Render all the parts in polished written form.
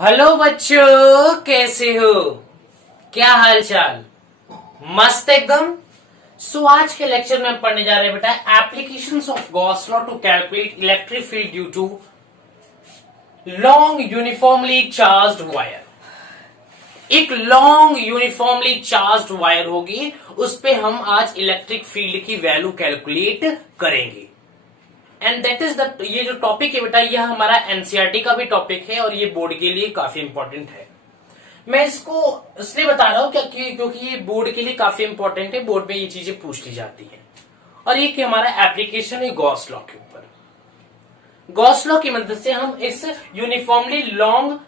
Hello बच्चों, कैसे हो? क्या हाल चाल? मस्त एकदम। आज के लेक्चर में हम पढ़ने जा रहे हैं बेटा applications of Gauss law to calculate electric field due to long uniformly charged wire. एक लॉन्ग यूनिफॉर्मली चार्ज्ड वायर होगी, उस पे हम आज इलेक्ट्रिक फील्ड की वैल्यू कैलकुलेट करेंगे। एंड दैट इज द, ये जो टॉपिक है बेटा, यह हमारा एनसीईआरटी का भी टॉपिक है और ये बोर्ड के लिए काफी इंपॉर्टेंट है। मैं इसको इसलिए बता रहा हूं क्योंकि ये बोर्ड के लिए काफी इंपॉर्टेंट है, बोर्ड में ये चीजें पूछ ली जाती है। और ये कि हमारा एप्लीकेशन है गॉस लॉ के ऊपर। गॉस लॉ की मदद से हम इस यूनिफॉर्मली लॉन्ग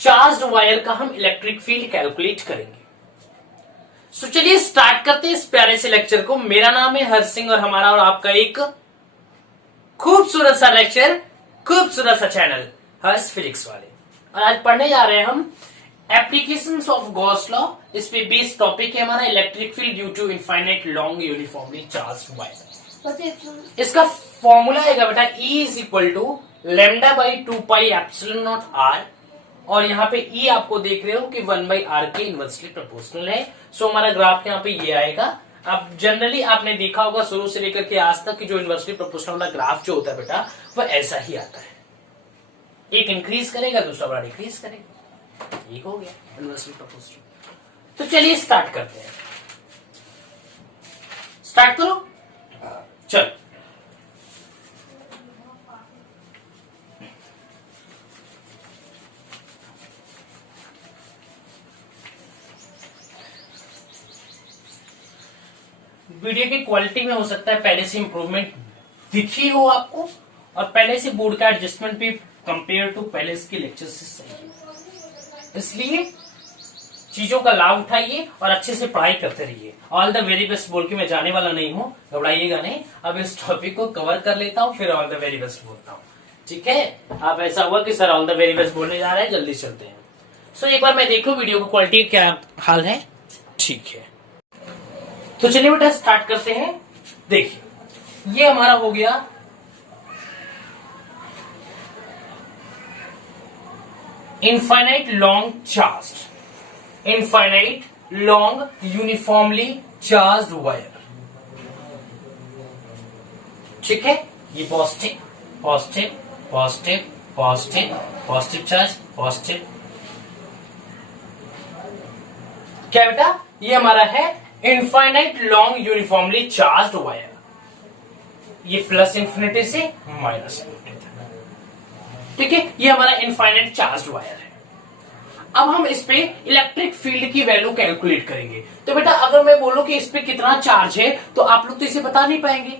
चार्ज्ड वायर का हम इलेक्ट्रिक फील्ड कैलकुलेट करेंगे। सो चलिए स्टार्ट करते हैं इस प्यारे से लेक्चर को। मेरा नाम है हर्ष सिंह और हमारा और आपका एक खूबसूरत सा लेक्चर, खूबसूरत सा चैनल हर्ष फिजिक्स वाले। और आज पढ़ने जा रहे हैं हम एप्लीकेशंस ऑफ गॉस लॉ। इस पे बेस्ड टॉपिक है हमारा electric field due to infinite long uniformly charged wire. इसका फॉर्मूला है बेटा E is equal to lambda by 2 pi epsilon naught R। और यहाँ पे E आपको देख रहे हो कि 1 बाई R के इनवर्सली प्रोपोर्शनल है। सो हमारा ग्राफ यहाँ पे ये आएगा। अब जनरली आपने देखा होगा शुरू से लेकर के आज तक कि जो इनवर्सली प्रोपोर्शनल वाला ग्राफ जो होता है बेटा, वह ऐसा ही आता है। एक इंक्रीज करेगा, दूसरा बड़ा डिक्रीज करेगा। ये हो गया इनवर्सली प्रोपोर्शनल। तो चलिए स्टार्ट करते हैं। स्टार्ट करो, चलो। वीडियो की क्वालिटी में हो सकता है पहले से इंप्रूवमेंट दिखी हो आपको, और पहले से बोर्ड का एडजस्टमेंट भी कंपेयर टू पहले के लेक्चर से सही है। इसलिए चीजों का लाभ उठाइए और अच्छे से पढ़ाई करते रहिए। ऑल द वेरी बेस्ट बोल के मैं जाने वाला नहीं हूं, घबराइएगा नहीं। अब इस टॉपिक को कवर कर लेता हूं, फिर ऑल द वेरी बेस्ट बोलता हूं। ठीक है? अब ऐसा हुआ कि sir all the very best बोलने जा रहे हैं, जल्दी चलते हैं। सो एक बार मैं देखूं वीडियो की क्वालिटी क्या हाल है। ठीक है, तो चलिए बेटा स्टार्ट करते हैं। देखिए ये हमारा हो गया infinite long charged, infinite long uniformly charged wire. ठीक है, ये positive positive positive positive positive charge positive. क्या बेटा, ये हमारा है infinite long uniformly charged wire. ये प्लस इंफिनिटी से माइनस इंफिनिटी तक। ठीक है, ये हमारा इनफाइनाइट चार्ज्ड वायर है। अब हम इस पे इलेक्ट्रिक फील्ड की वैल्यू कैलकुलेट करेंगे। तो बेटा अगर मैं बोलूं कि इस पे कितना चार्ज है, तो आप लोग तो इसे बता नहीं पाएंगे,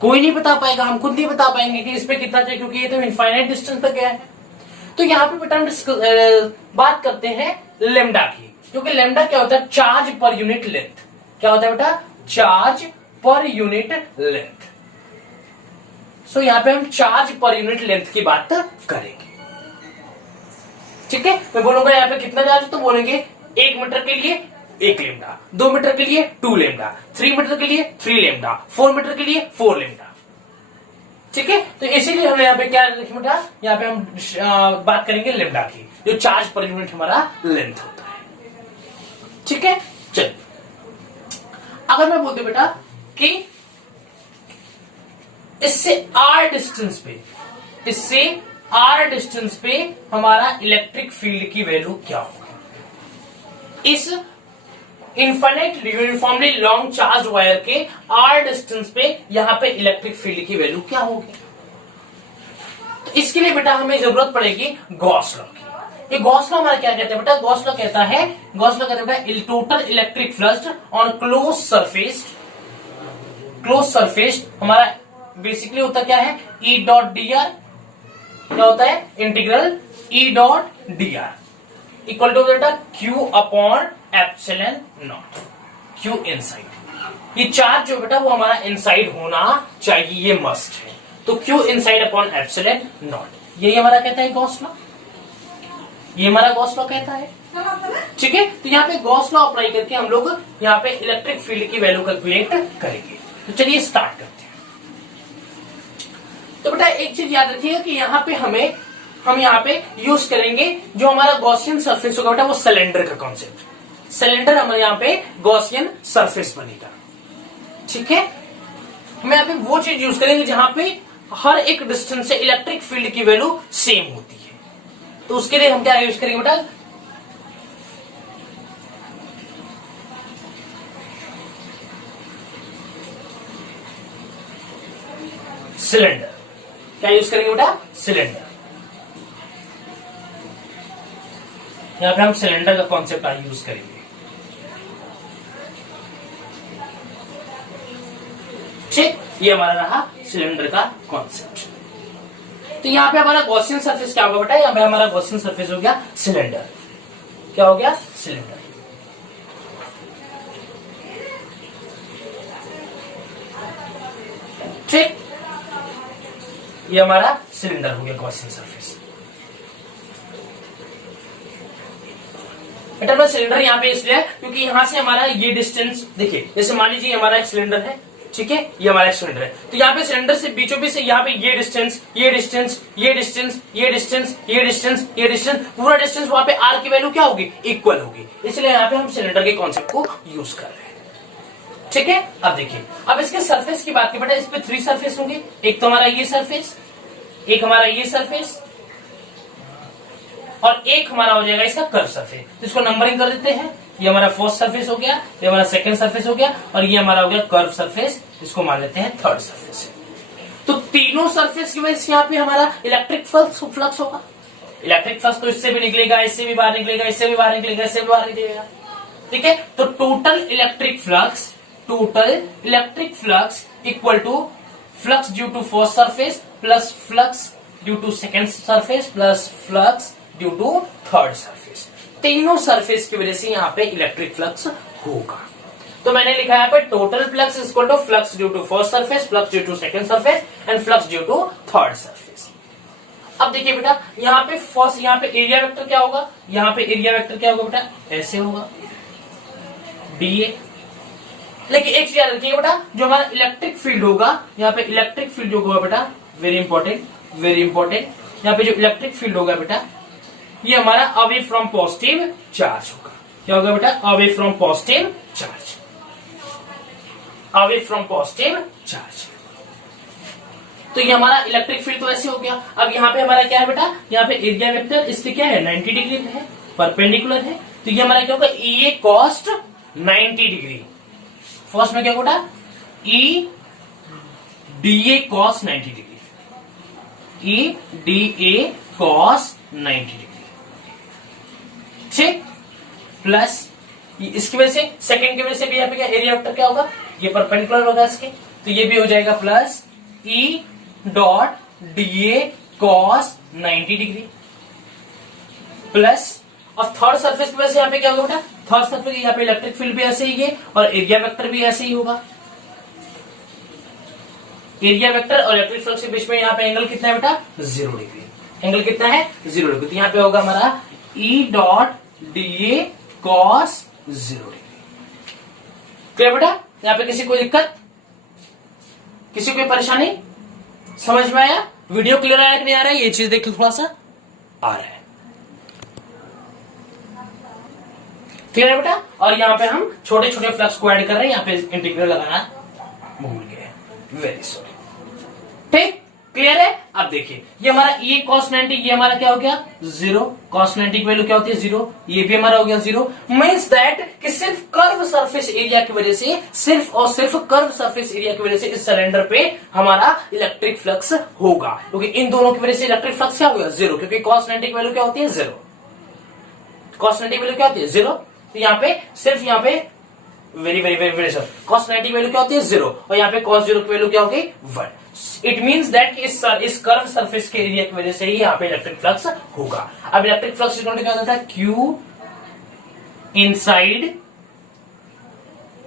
कोई नहीं बता पाएगा, हम खुद नहीं बता पाएंगे कि इस पे कितना चाहिए, क्योंकि ये तो इनफाइनाइट डिस्टेंस तक गया है। तो यहाँ पे बेटा हम बात करते हैं लेमडा की, क्योंकि लेमडा क्या होता है? Charge per unit length. क्या होता है बेटा? Charge per unit length. सो यहां पे हम चार्ज पर यूनिट लेंथ की बात करेंगे। ठीक है, मैं बोलूंगा यहाँ पे कितना चार्ज, तो बोलेंगे 1 मीटर के लिए 1 लेमडा, 2 मीटर के लिए 2 लेमडा, 3 मीटर के लिए 3 लेमडा, 4 मीटर के लिए 4 लेमडा। ठीक है, तो इसीलिए हम यहाँ पे क्या लिखें बेटा, यहाँ पे हम बात करेंगे लेमडा की, जो चार्ज पर यूनिट हमारा लेंथ होता है। ठीक है, चल अगर मैं बोलती बेटा कि इससे r डिस्टेंस पे, इससे r डिस्टेंस पे हमारा इलेक्ट्रिक फील्ड की वैल्यू क्या होगी? इस infinite uniformly long charge wire के r डिस्टेंस पे यहां पे इलेक्ट्रिक फील्ड की वैल्यू क्या होगी? तो इसके लिए बेटा हमें जरूरत पड़ेगी गॉस लॉ की। ये गॉस लॉ हमारा क्या कहता है बेटा? गॉस लॉ कहता है बेटा total electric flux on close surface. Close surface हमारा बेसिकली होता क्या है? E dot dr। क्या होता है? Integral E dot dr equal to बेटा Q upon epsilon naught. Q inside, ये चार्ज जो बेटा वो हमारा इनसाइड होना चाहिए, ये मस्ट है। तो Q inside upon epsilon not, यही हमारा कहता है गॉस लॉ। ये हमारा गॉस लॉ कहता है। ठीक है, तो यहाँ पे गॉस लॉ अप्लाई करके हम लोग यहाँ पे इलेक्ट्रिक फील्ड की वैल्यू कैलकुलेट करेंगे। तो चलिए स्टार्ट करते हैं। तो बेटा एक चीज याद रखिएगा कि यहाँ पे हमें हम यहाँ पे यूज करेंगे जो हमारा गॉसियन सरफेस होगा बेटा, वो सिलेंडर का कॉन्सेप्ट। सिलेंडर हमारे यहाँ पे गॉसियन सरफेस बनेगा, ठीक है। हम यहाँ पे वो चीज यूज करेंगे जहां पे हर एक डिस्टेंस से इलेक्ट्रिक फील्ड की वैल्यू सेम होती है। तो उसके लिए हम क्या यूज करेंगे बेटा, सिलेंडर। क्या यूज करेंगे बेटा, सिलेंडर। यहां पे हम सिलेंडर का कॉन्सेप्ट आज यूज करेंगे, ठीक। ये हमारा रहा सिलेंडर का कॉन्सेप्ट। तो यहाँ पे हमारा गॉसियन सरफेस क्या होगा बेटा, यहाँ पे हमारा गॉसियन सरफेस हो गया सिलेंडर। क्या हो गया, सिलेंडर। ठीक, ये हमारा सिलेंडर हो गया गॉसियन सरफेस। बेटा मैं सिलेंडर यहाँ पे इसलिए क्योंकि यहां से हमारा ये डिस्टेंस देखिए, जैसे मान लीजिए हमारा एक सिलेंडर है, ठीक है, ये हमारा एक सिलेंडर है। तो यहाँ पे सिलेंडर से बीचों बीच से यहाँ पे ये डिस्टेंस, ये डिस्टेंस, ये डिस्टेंस, ये डिस्टेंस, ये डिस्टेंस, ये डिस्टेंस, पूरा डिस्टेंस वहां पे आर की वैल्यू क्या होगी, इक्वल होगी। इसलिए यहाँ पे हम सिलेंडर के कॉन्सेप्ट को यूज कर रहे हैं, ठीक है। अब देखिए, अब इसके सरफेस की बात की बेटा, इस पे 3 सरफेस होंगे। एक तो हमारा ये सरफेस, एक हमारा ये सरफेस, और एक हमारा हो जाएगा इसका कर्व सरफेस। तो इसको नंबरिंग कर देते हैं। ये हमारा फर्स्ट सरफेस हो गया, ये हमारा सेकंड सरफेस हो गया, और ये हमारा हो गया कर्व सरफेस, इसको मान लेते हैं थर्ड सरफेस। तो तीनों सरफेस की वजह से यहाँ पे हमारा इलेक्ट्रिक फ्लक्स होगा। इलेक्ट्रिक फ्लक्स तो इससे भी निकलेगा, इससे भी बाहर निकलेगा, इससे भी बाहर निकलेगा, इससे भी बाहर निकलेगा, ठीक है। तो total electric flux equal to flux due to first surface plus flux due to second surface plus flux due to third surface. तीनों सरफेस की वजह से यहाँ पे इलेक्ट्रिक फ्लक्स होगा। तो मैंने लिखा है यहाँ पे total flux equal to flux due to first surface, flux due to second surface and flux due to third surface. अब देखिए बेटा, यहाँ पे फर्स्ट, यहाँ पे एरिया वेक्टर क्या होगा, यहाँ पे एरिया वेक्टर क्या होगा बेटा, ऐसे होगा डीए। लेकिन एक चीज याद रखिएगा बेटा, जो हमारा इलेक्ट्रिक फील्ड होगा, यहाँ पे इलेक्ट्रिक फील्ड जो होगा बेटा, वेरी इंपॉर्टेंट, यहाँ पे जो इलेक्ट्रिक फील्ड होगा बेटा, ये हमारा अवे फ्रॉम पॉजिटिव चार्ज होगा। क्या होगा बेटा, away from positive charge, away from positive charge. तो ये हमारा इलेक्ट्रिक फील्ड तो ऐसे हो गया। अब यहाँ पे हमारा क्या है बेटा, यहाँ पे एरिया वेक्टर इसके क्या है, 90 डिग्री में है, परपेंडिकुलर है। तो ये हमारा क्या होगा, ई ए कॉस्ट 90 डिग्री। फर्स्ट में क्या होगा, E D A cos 90 degree, E D A cos 90 degree, ठीक। प्लस इसकी वजह से, सेकंड की वजह से भी यहाँ पे क्या एरिया वेक्टर क्या होगा, ये परपेंडिकुलर होगा इसके, तो ये भी हो जाएगा प्लस ई डॉट डी ए कॉस 90 डिग्री प्लस। और थर्ड सरफेस की वजह से यहाँ पे क्या होगा बेटा, थर्ड सरफेस यहाँ पे इलेक्ट्रिक फील्ड भी ऐसे ही है और एरिया वेक्टर भी ऐसे ही होगा। एरिया वेक्टर और इलेक्ट्रिक फ्लक्स के बीच में यहाँ पे एंगल कितना है बेटा, 0 डिग्री। एंगल कितना है, 0 डिग्री। तो यहाँ पे होगा हमारा ई डॉट डी ए कॉस 0 डिग्री। क्लियर बेटा, यहाँ पे किसी को दिक्कत, किसी को कोई परेशानी, समझ में आया? वीडियो क्लियर आया कि नहीं आ रहा है, ये चीज देख लो, थोड़ा सा आ रहा है। क्लियर है बेटा। और यहाँ पे हम छोटे छोटे फ्लक्स को ऐड कर रहे हैं, यहाँ पे इंटीग्रल लगाना भूल गए, वेरी सॉरी, ठीक। क्लियर है। अब देखिए, ये हमारा ये cos 90, ये हमारा क्या हो गया 0, cos 90 की वैल्यू क्या होती है 0, ये भी हमारा हो गया 0। मीन्स दैट कि सिर्फ कर्व सरफेस एरिया की वजह से, सिर्फ और सिर्फ कर्व सरफेस एरिया की वजह से इस सिलेंडर पे हमारा इलेक्ट्रिक फ्लक्स होगा, क्योंकि इन दोनों की वजह से इलेक्ट्रिक फ्लक्स क्या होगा 0, क्योंकि cos 90 की वैल्यू क्या होती है 0, cos 90 की वैल्यू क्या होती है 0। तो यहाँ पे सिर्फ यहाँ पे very very very very sir, cos 90 की वैल्यू क्या होती है 0 और यहाँ पे cos 0 की वैल्यू क्या होगी 1। इट मींस दैट इस कर्व सरफेस के एरिया की वजह से ही यहाँ पे इलेक्ट्रिक फ्लक्स होगा। अब इलेक्ट्रिक फ्लक्स क्या होता है, Q inside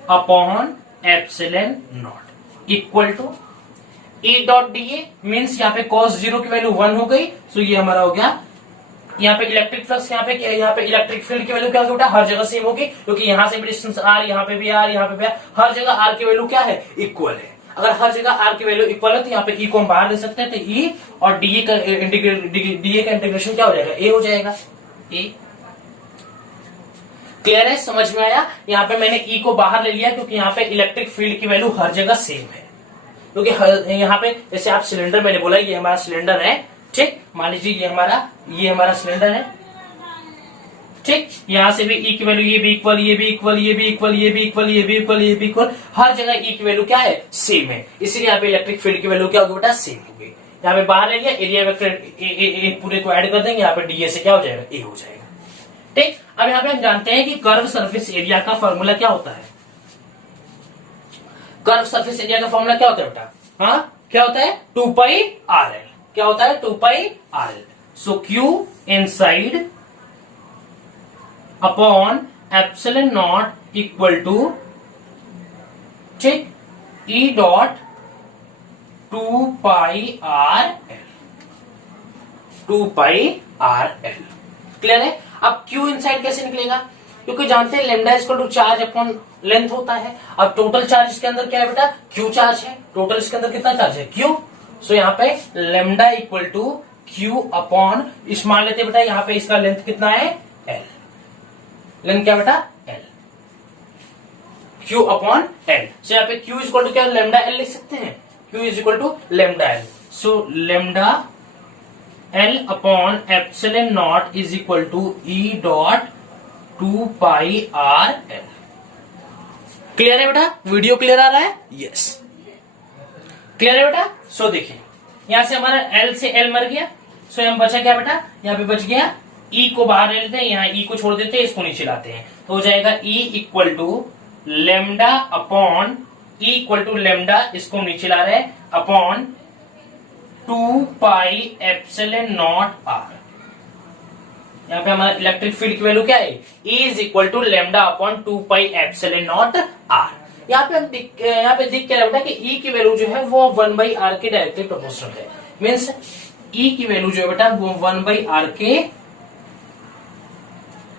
upon epsilon not equal to E dot D A. Means यहाँ पे cos 0 की वैल्यू 1 हो गई, सो ये हमारा हो गया। यहाँ पे इलेक्ट्रिक फ्लक्स, यहाँ पे इलेक्ट्रिक फील्ड की वैल्यू क्या होगी, हर जगह सेम होगी, क्योंकि यहाँ से भी डिस्टेंस r, यहाँ पे भी r, यहाँ पे भी r, हर जगह r की वैल्यू क्या है, इक्वल है। अगर हर जगह आर की वैल्यू इक्वल है तो यहाँ पे ई को हम बाहर ले सकते हैं, तो ई और डीए का इंटीग्रेशन क्या हो जाएगा, ए हो जाएगा, ए। क्लियर है, समझ में आया। यहाँ पे मैंने ई को बाहर ले लिया क्योंकि यहाँ पे इलेक्ट्रिक फील्ड की वैल्यू हर जगह सेम है, क्योंकि यहाँ पे जैसे आप सिलेंडर, मैंने बोला ये हमारा सिलेंडर है, ठीक, मान लीजिए ये हमारा सिलेंडर है, ठीक, यहां से भी ई की वैल्यू ये भी इक्वल, ये भी इक्वल, ये भी इक्वल, ये भी इक्वल, ये भी इक्वल, ये भी इक्वल, हर जगह ई की वैल्यू क्या है, सेम है, इसीलिए यहाँ पे इलेक्ट्रिक फील्ड की वैल्यू क्या होगी बेटा, सेम होगी। यहाँ पे बाहर ले लिया, एरिया वेक्टर पूरे को ऐड कर देंगे, यहाँ पे डीए से क्या हो जाएगा, ए हो जाएगा, ठीक। अब यहाँ पे हम जानते हैं कि कर्व सरफेस एरिया का फॉर्मूला क्या होता है। कर्व सरफेस एरिया का फॉर्मूला क्या होता है बेटा, हाँ क्या होता है, 2 पाई आर एल, क्या होता है, 2 pi are L. So Q inside upon epsilon not equal to, ठीक, E dot 2 pi are L, 2 pi are L. Clear है। अब Q इनसाइड कैसे निकलेगा, क्योंकि जानते हैं lambda equal to charge upon length होता है। अब टोटल चार्ज इसके अंदर क्या है बेटा, Q चार्ज है, टोटल इसके अंदर कितना चार्ज है, Q। सो यहाँ पे lambda equal to Q upon, इस मान लेते बेटा यहाँ पे इसका लेंथ कितना है, L, लेंथ क्या बेटा, L, Q upon L। So यहाँ पे Q इक्वल टू क्या, लेमडा L लिख सकते हैं, Q is equal to lambda L। So lambda L upon epsilon not is equal to E dot 2 pi are L. Clear है बेटा, video clear आ रहा है, यस क्लियर है बेटा। सो देखिए यहां से हमारा L से L मर गया, सो यहाँ बचा क्या बेटा, यहाँ पे बच गया E को बाहर ले लेते हैं, यहाँ E को छोड़ देते हैं, इसको नीचे लाते हैं, तो हो जाएगा E equal to lambda upon, E equal to lambda, इसको नीचे ला रहे हैं, upon 2 pi epsilon naught R. यहाँ पे हमारा इलेक्ट्रिक फील्ड की वैल्यू क्या है, E is equal to lambda upon 2 pi epsilon naught R. यहाँ पे दिख क्या रहा है कि E की वैल्यू जो है वो 1 बाई आर के डायरेक्टली प्रोपोर्शनल है, मीन्स E की वैल्यू जो है बेटा वो 1 बाई आर के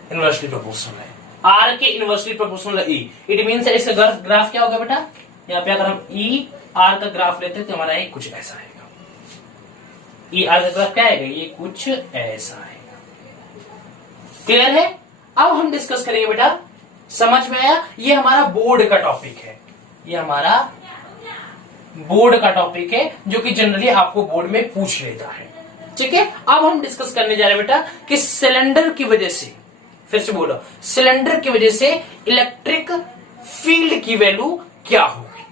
इनवर्सली प्रोपोर्शनल है, आर के इनवर्सली प्रोपोर्शनल है E। इट मीन्स इसका ग्राफ क्या होगा बेटा, यहाँ पे अगर हम E आर का ग्राफ लेते हैं तो हमारा ये कुछ ऐसा आएगा, E आर का ग्राफ क्या आएगा, ये कुछ ऐसा आएगा। क्लियर है। अब हम डिस्कस करेंगे बेटा, समझ में आया, ये हमारा बोर्ड का टॉपिक है, ये हमारा बोर्ड का टॉपिक है जो कि जनरली आपको बोर्ड में पूछ लेता है, ठीक है। अब हम डिस्कस करने जा रहे हैं बेटा कि सिलेंडर की वजह से, फिर से बोलो, सिलेंडर की वजह से इलेक्ट्रिक फील्ड की वैल्यू क्या होगी।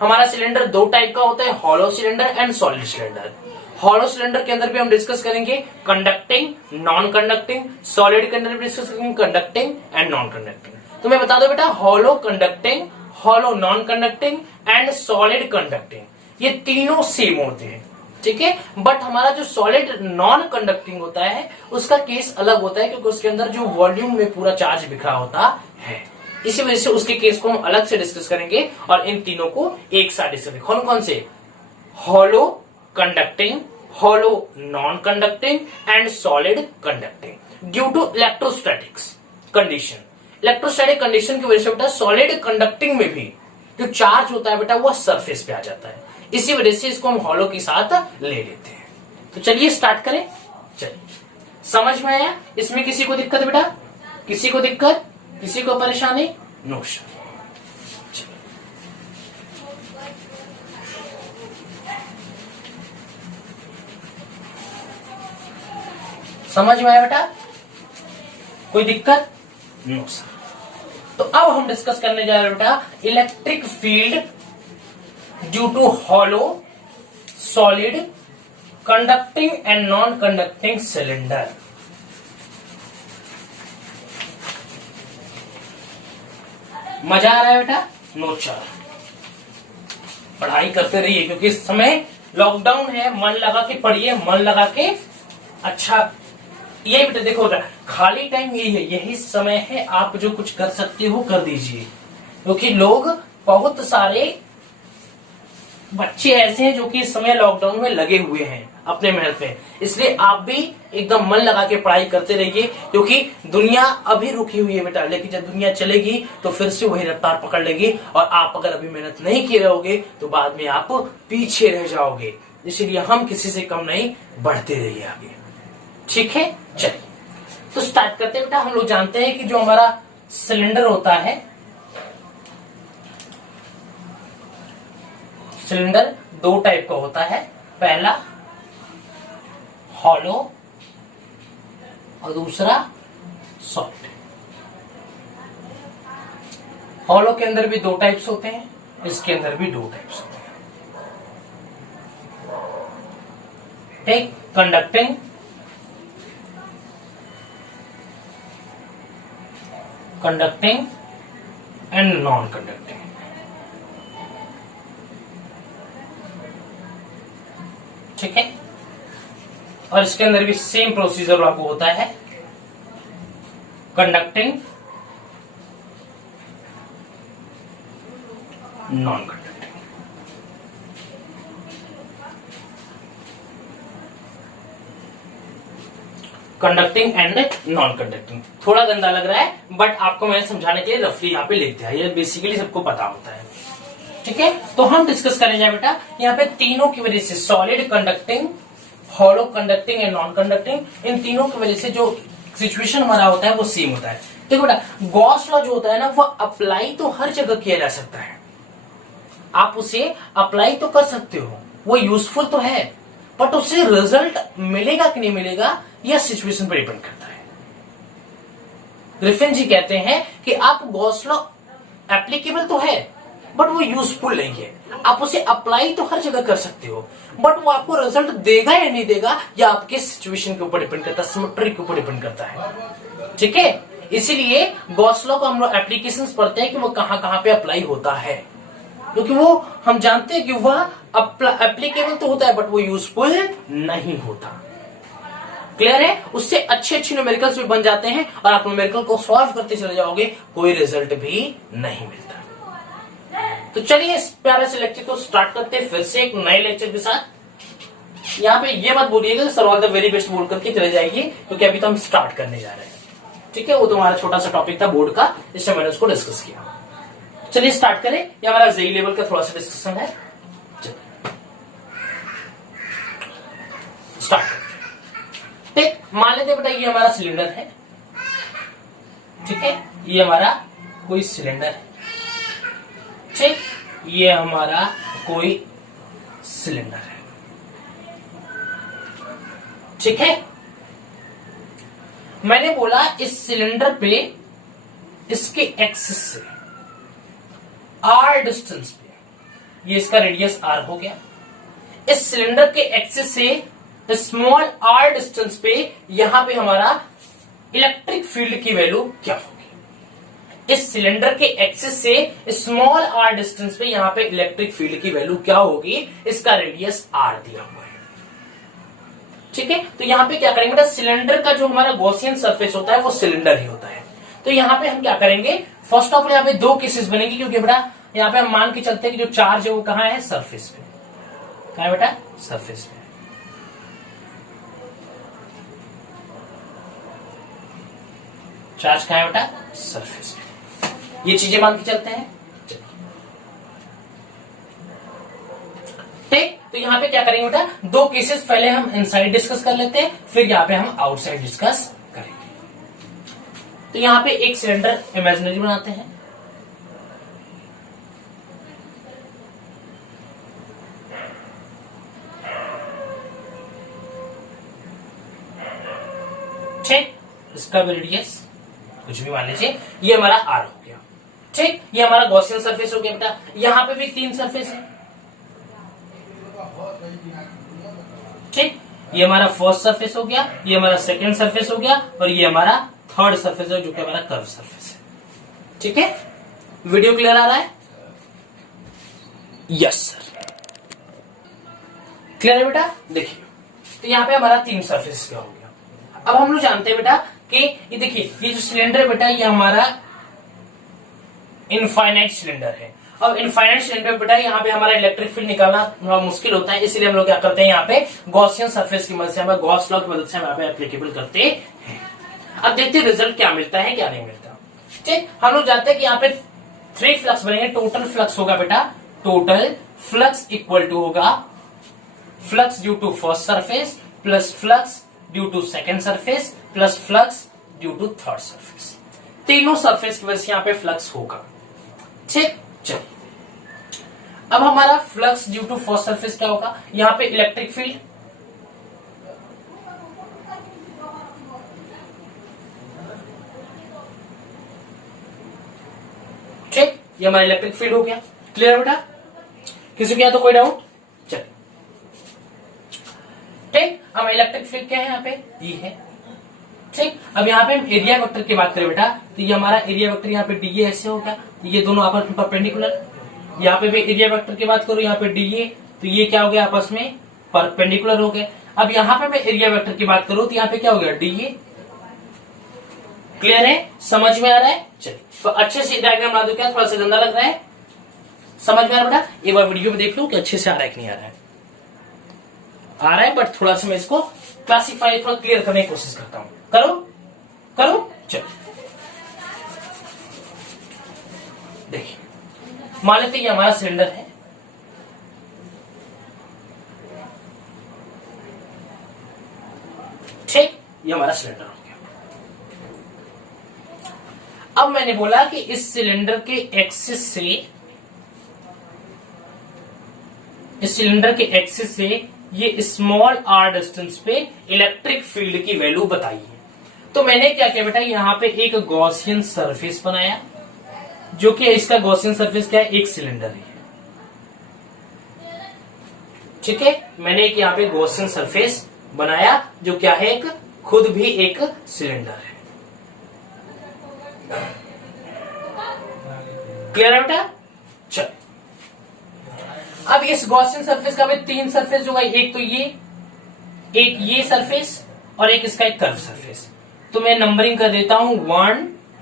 हमारा सिलेंडर दो टाइप का होता है, hollow cylinder and solid cylinder. Hollow cylinder के अंदर भी हम डिस्कस करेंगे कंडक्टिंग, नॉन कंडक्टिंग, सॉलिड के अंदर भी डिस्कस करेंगे कंडक्टिंग एंड नॉन कंडक्टिंग। तो मैं बता दो बेटा, hollow conducting, hollow non conducting and solid conducting, ये तीनों सेम होते हैं, ठीक है। बट हमारा जो सॉलिड नॉन कंडक्टिंग होता है उसका केस अलग होता है, क्योंकि उसके अंदर जो वॉल्यूम में पूरा चार्ज बिखरा होता है, इसी वजह से उसके केस को हम अलग से डिस्कस करेंगे और इन तीनों को एक साथ डिस्कस करेंगे। कौन कौन से, hollow conducting, hollow non-conducting and solid conducting due to electrostatics condition। Electrostatic condition की वजह से बेटा सॉलिड कंडक्टिंग में भी जो चार्ज होता है बेटा वो सरफेस पे आ जाता है, इसी वजह से इसको हम हॉलो के साथ ले लेते हैं। तो चलिए स्टार्ट करें, चलिए समझ में आया। इसमें किसी को दिक्कत है बेटा, किसी को दिक्कत, किसी को परेशानी, नो सर। समझ में आया बेटा, कोई दिक्कत, नो सर। तो अब हम डिस्कस करने जा रहे हैं बेटा electric field due to hollow, solid, conducting and non conducting cylinder. मजा आ रहा है बेटा, नो सर। पढ़ाई करते रहिए क्योंकि इस समय लॉकडाउन है, मन लगा के पढ़िए, मन लगा के, अच्छा यही बेटा देखो बेटा, खाली टाइम यही है, यही समय है आप जो कुछ कर सकते हो कर दीजिए, क्योंकि लोग बहुत सारे बच्चे ऐसे हैं जो कि इस समय लॉकडाउन में लगे हुए हैं अपने मेहनत में, इसलिए आप भी एकदम मन लगा के पढ़ाई करते रहिए, क्योंकि दुनिया अभी रुकी हुई है बेटा, लेकिन जब दुनिया चलेगी तो फिर से वही रफ्तार पकड़ लेगी, और आप अगर अभी मेहनत नहीं किए रहोगे तो बाद में आप पीछे रह जाओगे। इसीलिए हम किसी से कम नहीं, बढ़ते रहिए आगे। ठीक है, चलिए तो स्टार्ट करते हैं बेटा। हम लोग जानते हैं कि जो हमारा सिलेंडर होता है, सिलेंडर दो टाइप का होता है, पहला हॉलो और दूसरा सॉफ्ट। हॉलो के अंदर भी दो टाइप्स होते हैं, इसके अंदर भी दो टाइप्स होते हैं। ठीक, कंडक्टिंग एंड नॉन कंडक्टिंग। ठीक है, और इसके अंदर भी सेम प्रोसीजर लागू होता है, conducting, non conducting. Conducting and non conducting थोड़ा गंदा लग रहा है, बट आपको मैंने समझाने के लिए रफली यहाँ पे लिख दिया, ये बेसिकली सबको पता होता है। ठीक है, तो हम डिस्कस करें जाए बेटा यहाँ पे तीनों की वजह से, solid, conducting, hollow conducting and non conducting, इन तीनों की वजह से जो सिचुएशन हमारा होता है वो सेम होता है। देखो बेटा, गॉस लॉ जो होता है ना, वो अप्लाई तो हर जगह किया जा सकता है, आप उसे अप्लाई तो कर सकते हो, वो यूजफुल तो है, बट उससे रिजल्ट मिलेगा कि नहीं मिलेगा यह सिचुएशन पर डिपेंड करता है। ग्रिफिन जी कहते हैं कि आप गॉस लॉ एप्लीकेबल तो है, बट वो यूजफुल नहीं है, आप उसे अप्लाई तो हर जगह कर सकते हो, बट वो आपको रिजल्ट देगा या नहीं देगा, या आपके सिचुएशन के ऊपर डिपेंड करता है, सिमेट्री के ऊपर डिपेंड करता है। ठीक है, इसीलिए गॉस लॉ को हम लोग एप्लीकेशंस पढ़ते हैं कि वो कहां कहां पे अप्लाई होता है, क्योंकि वो हम जानते हैं कि वह एप्लीकेबल तो होता है, बट वो यूजफुल नहीं होता। क्लियर है, उससे अच्छे अच्छे न्यूमेरिकल्स भी बन जाते हैं, और आप न्यूमेरिकल को सॉल्व करते चले जाओगे, कोई रिजल्ट भी नहीं मिलता। तो चलिए इस प्यारे से लेक्चर को स्टार्ट करते हैं फिर से एक नए लेक्चर के साथ। यहाँ पे ये मत बोलिएगा sir all the very best बोल करके चले जाइए, क्योंकि अभी तो हम स्टार्ट करने जा रहे हैं। ठीक है, वो तो हमारा छोटा सा टॉपिक था बोर्ड का, इससे मैंने उसको डिस्कस किया। चलिए स्टार्ट करें, ये हमारा जेई लेवल का थोड़ा सा डिस्कशन है। स्टार्ट। ठीक, मान लेते बेटा ये हमारा सिलेंडर है। ठीक है, ये हमारा कोई सिलेंडर है। ठीक, ये हमारा कोई सिलेंडर है। ठीक है, मैंने बोला इस सिलेंडर पे इसके एक्सिस से आर डिस्टेंस पे, ये इसका रेडियस आर हो गया, इस सिलेंडर के एक्सिस से स्मॉल आर डिस्टेंस पे यहां पे हमारा इलेक्ट्रिक फील्ड की वैल्यू क्या होगी। इस सिलेंडर के एक्सिस से स्मॉल आर डिस्टेंस पे यहां पे इलेक्ट्रिक फील्ड की वैल्यू क्या होगी, इसका रेडियस आर दिया हुआ है। ठीक है, तो यहां पे क्या करेंगे बेटा, सिलेंडर का जो हमारा गॉसियन सरफेस होता है वो सिलेंडर ही होता है। तो यहां पे हम क्या करेंगे, फर्स्ट ऑफ ऑल यहाँ पे दो केसेस बनेंगे, क्योंकि बेटा यहाँ पे हम मान के चलते हैं कि जो चार्ज है वो कहां है, सरफेस पे। कहां है बेटा, सरफेस पे। चार्ज कहां है बेटा, सरफेस पे। ये चीजें मान के चलते हैं। ठीक, तो यहां पे क्या करेंगे बेटा, दो केसेस पहले हम इनसाइड डिस्कस कर लेते हैं, फिर यहां पे हम आउटसाइड डिस्कस करेंगे। तो यहां पे एक सिलेंडर इमेजिनरी बनाते हैं। ठीक, इसका भी रेडियस कुछ भी मान लीजिए, ये हमारा आर हो गया। ठीक, ये हमारा गॉसियन सरफेस हो गया बेटा। यहां पे भी तीन सरफेस है। ठीक, ये हमारा फर्स्ट सरफेस हो गया, ये हमारा सेकंड सरफेस हो गया, और ये हमारा थर्ड सरफेस है जो कि हमारा कर्व सरफेस है। ठीक है, वीडियो क्लियर आ रहा है? यस सर, क्लियर है बेटा। देखिए, तो यहाँ पे हमारा तीन सरफेस क्या हो गया। अब हम लोग जानते हैं बेटा कि ये देखिए, ये जो सिलेंडर है बेटा, ये हमारा इनफाइनाइट सिलेंडर है, अब इनफाइनाइट सिलेंडर बेटा यहाँ पे हमारा इलेक्ट्रिक फील्ड निकालना थोड़ा मुश्किल होता है, इसलिए हम लोग क्या करते हैं यहाँ पे गॉसियन सरफेस की मदद से, हमें गॉस लॉ की मदद से हम यहाँ पे एप्लीकेबल करते हैं। अब देखते हैं रिजल्ट क्या मिलता है क्या नहीं मिलता। ठीक, हम लोग जानते हैं कि यहाँ पे 3 फ्लक्स बनेंगे। टोटल फ्लक्स होगा बेटा, टोटल फ्लक्स इक्वल टू होगा flux due to first surface plus flux due to second surface plus flux due to third surface. तीनों सरफेस की वजह से यहाँ पे फ्लक्स होगा। ठीक, चलिए अब हमारा flux due to first surface क्या होगा, यहाँ पे इलेक्ट्रिक फील्ड, ठीक, ये हमारा इलेक्ट्रिक फील्ड हो गया। क्लियर बेटा, किसी को यहाँ तो कोई डाउट? चलिए ठीक, अब इलेक्ट्रिक फील्ड क्या है यहाँ पे, ये है। ठीक, अब यहाँ पे हम एरिया वेक्टर की बात करें बेटा, तो ये हमारा एरिया वेक्टर यहाँ पे डीए ऐसे हो गया, ये दोनों आपस में परपेंडिकुलर। यहाँ पे भी एरिया वेक्टर की बात करूं, यहाँ पे डीए, तो ये क्या हो गया, आपस में परपेंडिकुलर हो गए। अब यहाँ पे मैं एरिया वेक्टर की बात करूं तो यहाँ पे क्या हो गया, डीए। क्लियर है, समझ में आ रहा है? चलिए तो अच्छे से डायग्राम बना दो, क्या थोड़ा सा गंदा लग रहा है, समझ में आ रहा है बेटा? एक बार वीडियो में देख लो कि अच्छे से आ रहा है कि नहीं आ रहा है। आ रहा है, बट थोड़ा सा मैं इसको क्लासीफाई थोड़ा क्लियर करने की कोशिश करता हूं। करो करो, चलो देखिए, मान लेते ये हमारा सिलेंडर है, ठीक, ये हमारा सिलेंडर हो गया। अब मैंने बोला कि इस सिलेंडर के एक्सिस से, इस सिलेंडर के एक्सिस से ये स्मॉल आर डिस्टेंस पे इलेक्ट्रिक फील्ड की वैल्यू बताइए। तो मैंने क्या किया बेटा, यहां पे एक गॉसियन सरफेस बनाया, जो कि इसका गॉसियन सरफेस क्या है, एक सिलेंडर है। ठीक है, मैंने एक यहाँ पे गॉसियन सरफेस बनाया जो क्या है, एक खुद भी एक सिलेंडर है। क्लियर है बेटा? चल, अब इस गॉसियन सरफेस का भी 3 सरफेस होगा, एक तो ये, एक ये सरफेस और एक इसका एक कर्व सरफेस। तो मैं नंबरिंग कर देता हूं 1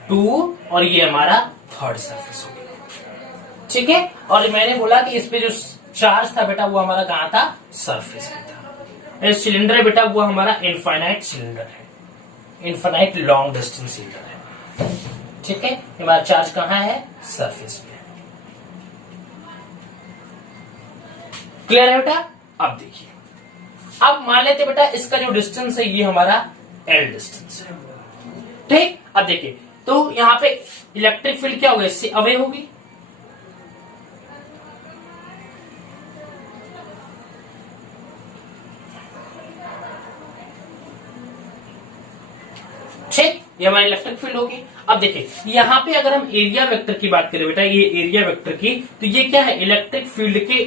2 और ये हमारा थर्ड सरफेस हो गया। ठीक है, और मैंने बोला कि इस पे जो चार्ज था बेटा वो हमारा कहां था, सरफेस पे था। ये सिलेंडर है बेटा, वो हमारा इनफाइनाइट सिलेंडर है, इनफाइनाइट लॉन्ग डिस्टेंस सिलेंडर है। ठीक है, हमारा चार्ज कहां है, सरफेस पे। क्लियर है बेटा? अब देखिए, अब मान लेते बेटा इसका जो डिस्टेंस है ये हमारा एल डिस्टेंस है। ठीक, अब देखिए तो यहां पे इलेक्ट्रिक फील्ड क्या होगा, इससे अवे होगी। ठीक, ये हमारी इलेक्ट्रिक फील्ड होगी। अब देखिए यहां पे अगर हम एरिया वेक्टर की बात करें बेटा, ये एरिया वेक्टर की, तो ये क्या है, इलेक्ट्रिक फील्ड के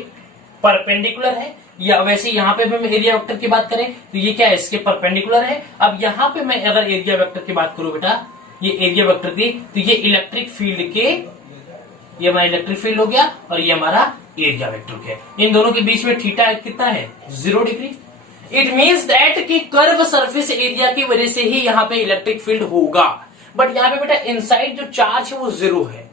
परपेंडिकुलर है, या वैसे यहां पे भी हम एरिया वेक्टर की बात करें तो ये क्या है, इसके परपेंडिकुलर है। अब यहां पे मैं अगर एरिया वेक्टर की बात करूं बेटा, ये एरिया वेक्टर की, तो ये इलेक्ट्रिक फील्ड के, ये हमारा इलेक्ट्रिक फील्ड हो गया और ये हमारा एरिया वेक्टर हो गया। इन दोनों के बीच में थीटा कितना है, 0 डिग्री। इट मीन्स दैट कि कर्व सरफेस एरिया की वजह से ही यहाँ पे इलेक्ट्रिक फील्ड होगा, बट यहाँ पे बेटा इनसाइड जो चार्ज है वो 0 है।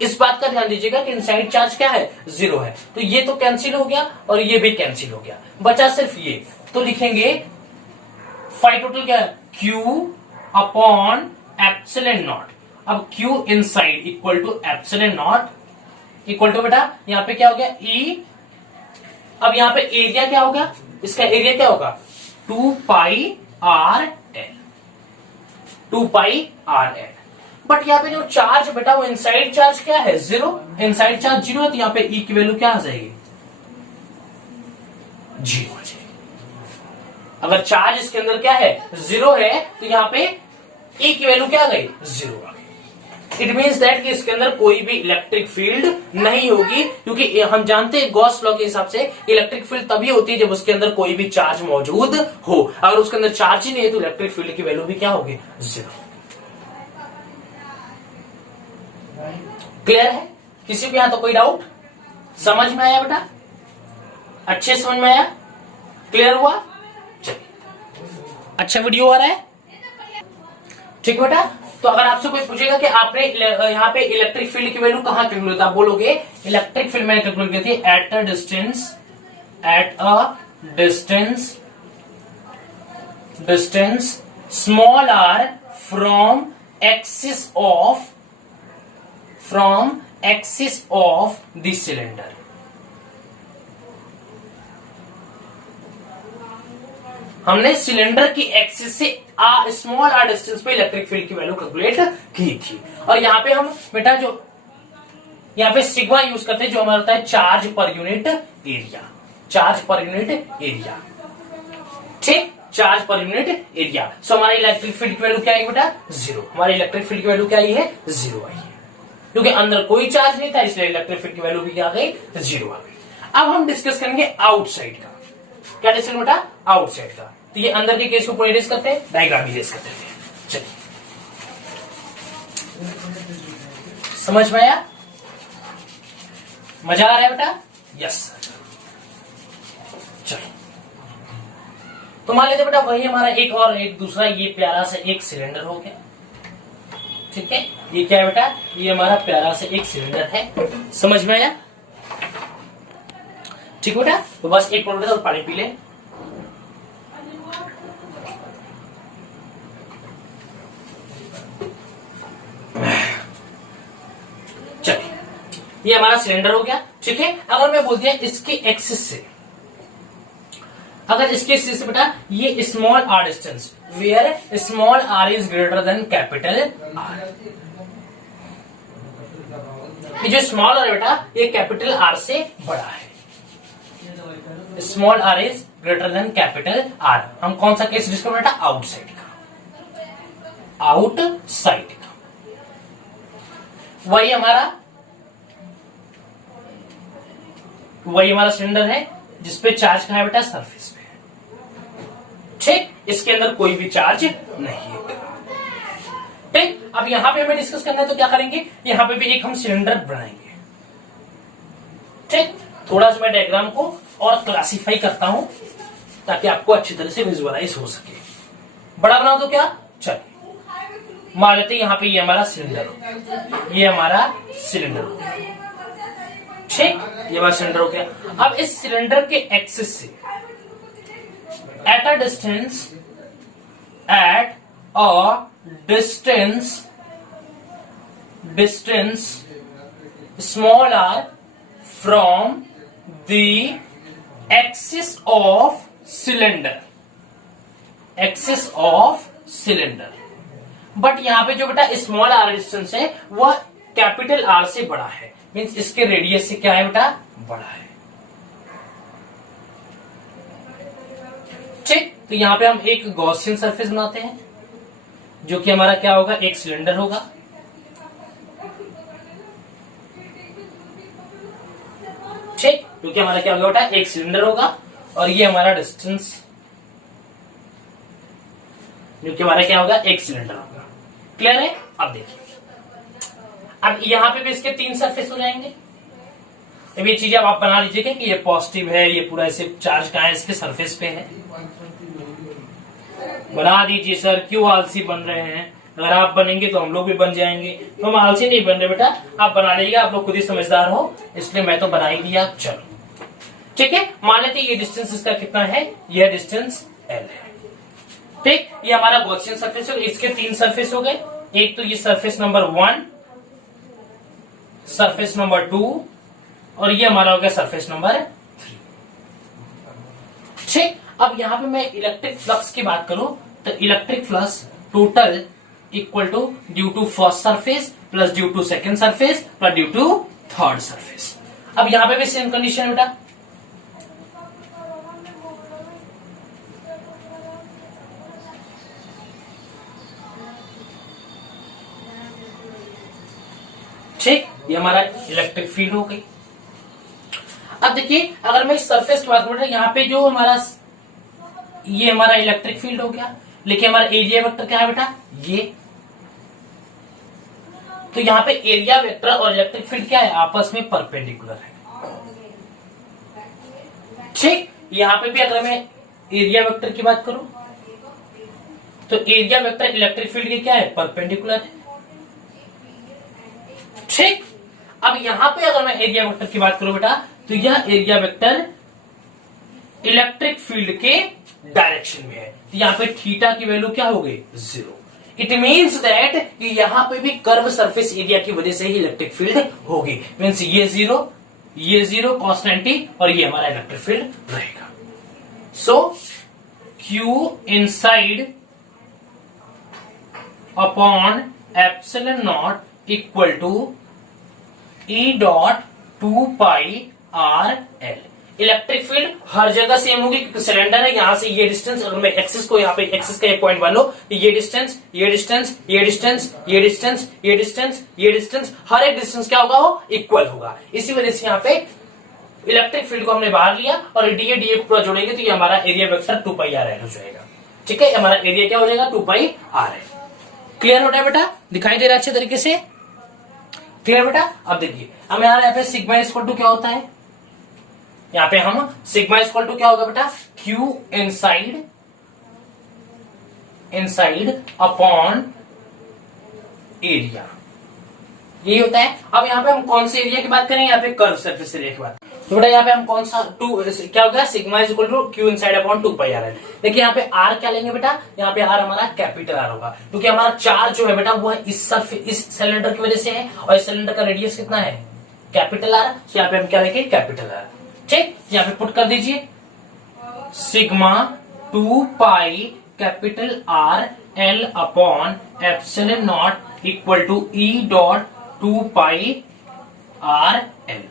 इस बात का ध्यान दीजिएगा कि इनसाइड चार्ज क्या है, 0 है। तो ये तो कैंसिल हो गया और ये भी कैंसिल हो गया, बचा सिर्फ ये। तो लिखेंगे फाई टोटल क्या है, Q अपॉन एप्सिलॉन नॉट। अब Q inside equal to epsilon not equal to बेटा यहाँ पे क्या हो गया, E। अब यहाँ पे एरिया क्या होगा, इसका एरिया क्या होगा, 2 pi are L, 2 pi are L. But यहाँ पे जो चार्ज बेटा वो इनसाइड चार्ज क्या है, 0। इनसाइड चार्ज 0 है, तो यहाँ पे ई की वैल्यू क्या आ जाएगी, 0 आ जाएगी। अगर चार्ज इसके अंदर क्या है, 0 है, तो यहाँ पे ई की वैल्यू क्या आ गई, 0 आ गई। इट मीन्स दैट कि इसके अंदर कोई भी इलेक्ट्रिक फील्ड नहीं होगी, क्योंकि हम जानते हैं गॉस लॉ के हिसाब से इलेक्ट्रिक फील्ड तभी होती है जब उसके अंदर कोई भी चार्ज मौजूद हो। अगर उसके अंदर चार्ज ही नहीं है तो इलेक्ट्रिक फील्ड की वैल्यू भी क्या होगी, 0। क्लियर है? किसी को यहां तो कोई डाउट? समझ में आया बेटा? अच्छे समझ में आया? क्लियर हुआ? चलिए, अच्छा वीडियो आ रहा है, ठीक बेटा? तो अगर आपसे कोई पूछेगा कि आपने यहाँ पे इलेक्ट्रिक फील्ड की वैल्यू कहाँ कैलकुलेट, आप बोलोगे इलेक्ट्रिक फील्ड मैंने कैलकुलेट की थी at a distance small r from axis of the cylinder. हमने सिलेंडर की एक्सिस से स्मॉल आर डिस्टेंस पे इलेक्ट्रिक फील्ड की वैल्यू कैलकुलेट की थी। और यहाँ पे हम बेटा जो यहाँ पे सिग्मा यूज करते हैं जो हमारा होता है चार्ज पर यूनिट एरिया, ठीक, चार्ज पर यूनिट एरिया। सो हमारी इलेक्ट्रिक फील्ड की वैल्यू क्या है बेटा, 0। हमारी इलेक्ट्रिक फील्ड की वैल्यू क्या आई है, 0 आई है, क्योंकि अंदर कोई चार्ज नहीं था इसलिए इलेक्ट्रिक फील्ड की वैल्यू भी क्या आ गई, 0 आ गई। अब हम डिस्कस करेंगे आउटसाइड का। क्या डिस्कस बेटा, आउटसाइड का। तो ये अंदर के केस को पूरे रेस करते हैं, डायग्राम रेस करते हैं। चलिए समझ में आया, मजा आ रहा है बेटा, यस। चलो तो मान लेते बेटा वही हमारा एक दूसरा ये प्यारा सा एक सिलेंडर हो गया, ठीक है। ये क्या है बेटा, ये हमारा प्यारा सा एक सिलेंडर है, समझ में आया, ठीक बेटा। तो बस एक मिनट और पानी पी ले। चलिए ये हमारा सिलेंडर हो गया, ठीक है। अगर मैं बोल दिया इसके एक्सिस से, अगर इसके एक्सिस से बेटा ये small r distance where small r is greater than capital R, ये जो स्मॉल आर बेटा ये कैपिटल आर से बड़ा है, small r is greater than capital R. हम कौन सा केस डिस्कस बेटा, आउटसाइड का, आउटसाइड का। वही हमारा सिलेंडर है जिसपे चार्ज कहाँ है बेटा, सरफेस पे है, ठीक। इसके अंदर कोई भी चार्ज नहीं है, ठीक। अब यहां पे हमें डिस्कस करना है तो क्या करेंगे, यहां पे भी एक हम सिलेंडर बनाएंगे, ठीक। थोड़ा सा मैं डायग्राम को और क्लासिफाई करता हूं ताकि आपको अच्छी तरह से विजुअलाइज हो सके। बड़ा बना दो क्या, चलिए मान लेते यहां पे ये हमारा सिलेंडर हो, ये हमारा सिलेंडर हो, ठीक। ये हमारा सिलेंडर हो गया। अब इस सिलेंडर के एक्सिस से at a distance small r from the axis of cylinder, but यहां पे जो बेटा स्मॉल आर डिस्टेंस है वह कैपिटल आर से बड़ा है, मीन्स इसके रेडियस से क्या है बेटा, बड़ा है, ठीक। तो यहां पे हम एक गॉसियन सरफेस बनाते हैं जो कि हमारा क्या होगा, एक सिलेंडर होगा, ठीक। क्योंकि हमारा क्या होगा बेटा, एक सिलेंडर होगा और ये हमारा डिस्टेंस जो कि हमारा क्या होगा, एक सिलेंडर होगा, क्लियर है। अब देखिए, अब यहां पे भी इसके 3 सरफेस हो जाएंगे। अब ये चीजें आप बना लीजिएगा कि ये पॉजिटिव है, ये पूरा ऐसे चार्ज कहाँ है, इसके सरफेस पे है, बना दीजिए। सर क्यों आलसी बन रहे हैं, अगर आप बनेंगे तो हम लोग भी बन जाएंगे, तो हम आलसी नहीं बन रहे बेटा, आप बना लीजिएगा, आप लोग खुद ही समझदार हो, इसलिए मैं तो बना ही दिया। चलो ठीक है, मान लेते ये डिस्टेंस इसका कितना है, यह डिस्टेंस L है, ठीक। ये हमारा गॉसियन सरफेस है, इसके 3 सरफेस हो गए, एक तो ये सरफेस नंबर 1, सरफेस नंबर 2 और ये हमारा हो गया सरफेस नंबर 3, ठीक। अब यहां पे मैं इलेक्ट्रिक फ्लक्स की बात करूं तो electric flux total equal to due to first surface plus due to second surface plus due to third surface. अब यहां पे भी सेम कंडीशन है बेटा, ठीक। ये हमारा इलेक्ट्रिक फील्ड हो गई। अब देखिए अगर मैं इस सरफेस की बात करूं, यहाँ पे जो हमारा ये हमारा इलेक्ट्रिक फील्ड हो गया, लेकिन हमारा एरिया वेक्टर क्या है बेटा, ये। तो यहाँ पे एरिया वेक्टर और इलेक्ट्रिक फील्ड क्या है, आपस में परपेंडिकुलर है, ठीक। यहाँ पे भी अगर मैं एरिया वेक्टर की बात करूं तो एरिया वेक्टर इलेक्ट्रिक फील्ड के क्या है, परपेंडिकुलर है। ठीक, अब यहां पे अगर मैं एरिया वेक्टर की बात करूं बेटा, तो यह एरिया वेक्टर इलेक्ट्रिक फील्ड के डायरेक्शन में है। तो यहां पे थीटा की वैल्यू क्या हो गई, 0। इट मीन्स दैट कि यहां पे भी कर्व सरफेस एरिया की वजह से ही इलेक्ट्रिक फील्ड होगी। मीन्स ये 0 cos 90 और ये हमारा इलेक्ट्रिक फील्ड रहेगा। So Q inside upon epsilon not equal to E dot 2 pi are L. Electric field हर जगह सेम होगी क्योंकि सिलेंडर है। यहां से ये डिस्टेंस, अगर मैं एक्सिस को यहाँ पे एक्सिस का एक पॉइंट मान लो, ये डिस्टेंस, ये डिस्टेंस, ये डिस्टेंस, ये डिस्टेंस, ये डिस्टेंस, ये डिस्टेंस, हर एक डिस्टेंस क्या होगा, वो इक्वल होगा। इसी वजह से यहाँ पे इलेक्ट्रिक फील्ड को हमने बाहर लिया और डीए को पूरा जोड़ेंगे तो ये हमारा area vector 2 pi R L हो जाएगा। ठीक है, हमारा एरिया क्या हो जाएगा, 2 पाई आर एल। क्लियर हो रहा है बेटा, दिखाई दे रहा है अच्छे तरीके से, क्लियर बेटा। अब देखिए हम यहाँ पे सिग्मा इक्वल टू क्या होता है, यहाँ पे हम सिग्मा इक्वल टू क्या होगा बेटा, Q इनसाइड अपॉन एरिया, यही होता है। अब यहाँ पे हम कौन से एरिया की बात करेंगे, यहाँ पे कर्व सरफेस एरिया की बात। तो बेटा यहाँ पे हम कौन सा क्या होगा, sigma is equal to Q inside upon 2 pi are L. देखिए यहाँ पे R क्या लेंगे बेटा, यहाँ पे R हमारा कैपिटल R होगा क्योंकि हमारा चार्ज जो है बेटा वो है इस सिलेंडर की वजह से है और इस सिलेंडर का रेडियस कितना है, कैपिटल R। तो यहाँ पे हम क्या लेंगे, कैपिटल R। ठीक, यहाँ पे पुट कर दीजिए sigma 2 pi capital R L upon epsilon not equal to E dot 2 pi are L.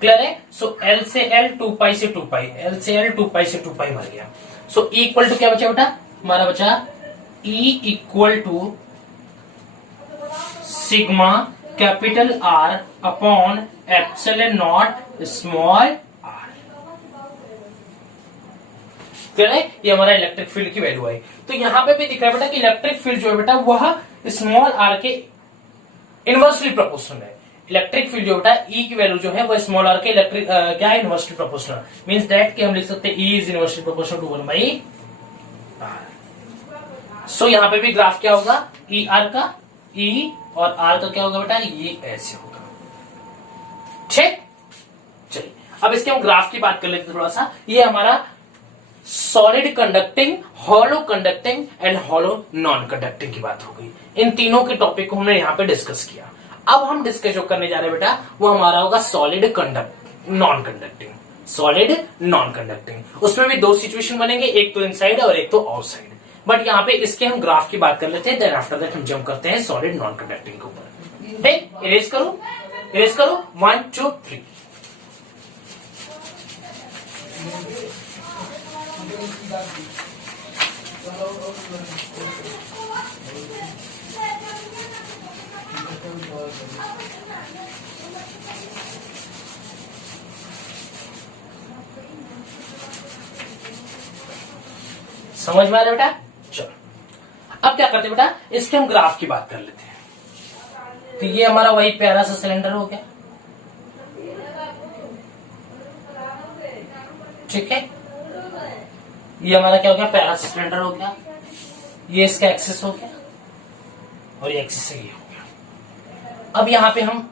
Clear है। सो L से L 2 पाई से 2 पाई, L से L 2 पाई से 2 पाई मर गया। सो E इक्वल टू क्या बचा बेटा, हमारा बचा E equal to sigma capital R upon epsilon naught small r। Clear है, ये हमारा इलेक्ट्रिक फील्ड की वैल्यू है। तो यहां पे भी दिख रहा है बेटा कि इलेक्ट्रिक फील्ड जो है बेटा वह स्मॉल r के इनवर्सली प्रोपोर्शनल है। इलेक्ट्रिक फील्ड जो बेटा E की वैल्यू जो है वो स्मॉल r के इलेक्ट्रिक क्या है, इनवर्सली प्रोपोर्शनल। मींस दैट कि हम लिख सकते हैं E is inversely proportional to 1 by r। So यहां पे भी ग्राफ क्या होगा, E r का, E और R का क्या होगा बेटा, ये ऐसे होगा। ठीक, चलिए अब इसके हम ग्राफ की बात कर लेते हैं थोड़ा सा। ये हमारा solid conducting, hollow conducting and hollow non conducting की बात हो गई। इन तीनों के टॉपिक को हमने यहाँ पे डिस्कस किया। अब हम डिस्कस जो करने जा रहे हैं बेटा वो हमारा होगा solid non conducting. Solid non conducting, उसमें भी दो सिचुएशन बनेंगे, एक तो इनसाइड और एक तो आउटसाइड। बट यहाँ पे इसके हम ग्राफ की बात कर लेते हैं, देन आफ्टर दैट हम जंप करते हैं सॉलिड नॉन कंडक्टिंग के ऊपर। ठीक, इरेज करो 1 2 3। समझ में आ रहा है बेटा। चलो अब क्या करते हैं बेटा, इसके हम ग्राफ की बात कर लेते हैं। तो ये हमारा वही प्यारा सा सिलेंडर हो गया। ठीक है, ये हमारा क्या हो गया, प्यारा सा सिलेंडर हो गया। ये इसका एक्सिस हो गया और ये एक्सिस से ये हो गया। अब यहां पे हम,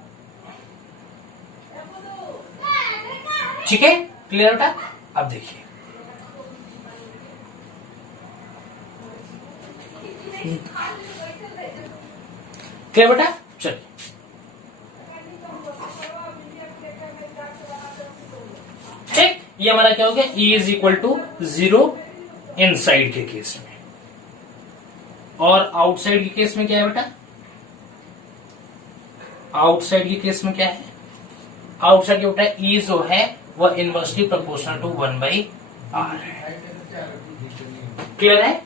ठीक है, क्लियर बेटा। अब देखिए क्लियर बेटा, चलिए ठीक। ये हमारा क्या हो गया, E is equal to 0 inside के केस में, और आउटसाइड के केस में क्या है बेटा, आउटसाइड के केस में क्या है, आउटसाइड के बेटा E जो है वह inversely proportional to 1 by r है। क्लियर है,